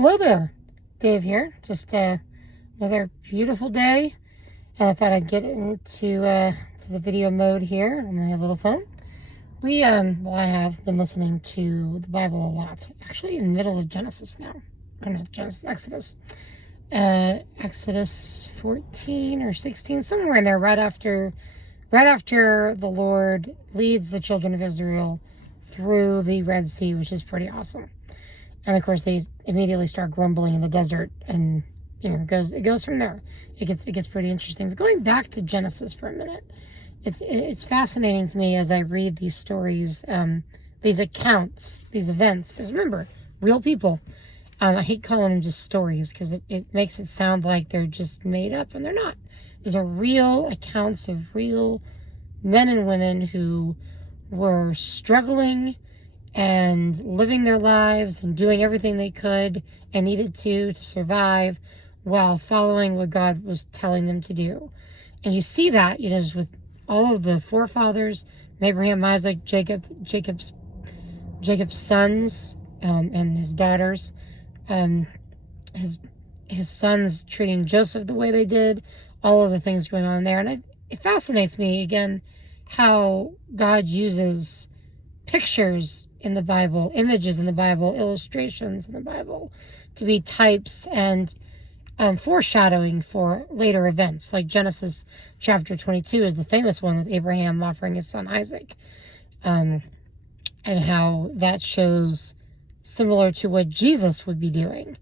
Hello there, Dave here. Just another beautiful day, and I thought I'd get into to the video mode here on my little phone. I have been listening to the Bible a lot. Actually, in the middle of Genesis now. Or not Genesis, Exodus. Exodus 14 or 16, somewhere in there, right after the Lord leads the children of Israel through the Red Sea, which is pretty awesome. And of course, they immediately start grumbling in the desert, and it goes from there. It gets pretty interesting. But going back to Genesis for a minute, it's fascinating to me as I read these stories, these accounts, these events. Because remember, real people. I hate calling them just stories because it makes it sound like they're just made up, and they're not. These are real accounts of real men and women who were struggling and living their lives and doing everything they could and needed to survive while following what God was telling them to do. And you see that, just with all of the forefathers, Abraham, Isaac, Jacob's sons, and his daughters, his sons treating Joseph the way they did, all of the things going on there. And it fascinates me, again, how God uses pictures in the Bible, images in the Bible, illustrations in the Bible to be types and foreshadowing for later events. Like Genesis chapter 22 is the famous one with Abraham offering his son Isaac, and how that shows similar to what Jesus would be doing,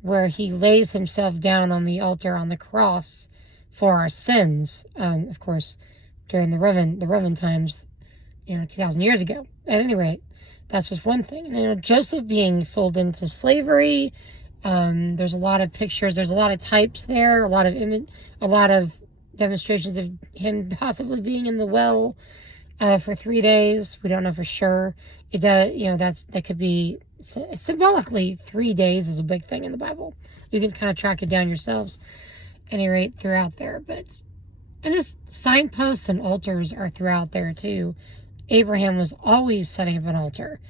where he lays himself down on the altar on the cross for our sins. Of course, during the Roman times, 2,000 years ago. At any rate, that's just one thing. And, Joseph being sold into slavery. There's a lot of pictures. There's a lot of types there. A lot of demonstrations of him possibly being in the well for 3 days. We don't know for sure. It does. That could be symbolically 3 days is a big thing in the Bible. You can kind of track it down yourselves. At any rate, throughout there, and just signposts and altars are throughout there too. Abraham was always setting up an altar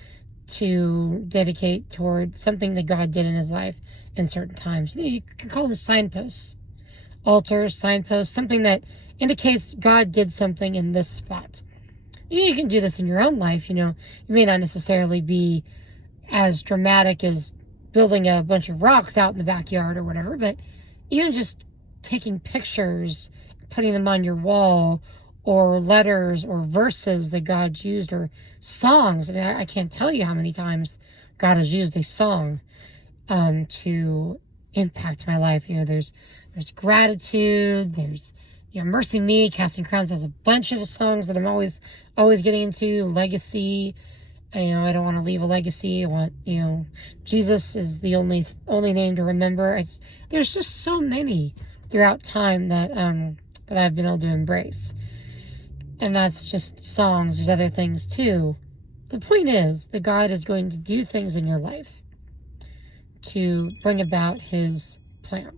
to dedicate toward something that God did in his life in certain times. You can call them signposts, altars, signposts, something that indicates God did something in this spot. You can do this in your own life. You may not necessarily be as dramatic as building a bunch of rocks out in the backyard or whatever, but even just taking pictures, putting them on your wall, or letters or verses that God's used, or songs. I mean, I can't tell you how many times God has used a song to impact my life. There's gratitude, there's Mercy Me, Casting Crowns has a bunch of songs that I'm always getting into. Legacy, I don't want to leave a legacy. I want, Jesus is the only name to remember. There's just so many throughout time that I've been able to embrace. And that's just songs. There's other things too. The point is that God is going to do things in your life to bring about his plan.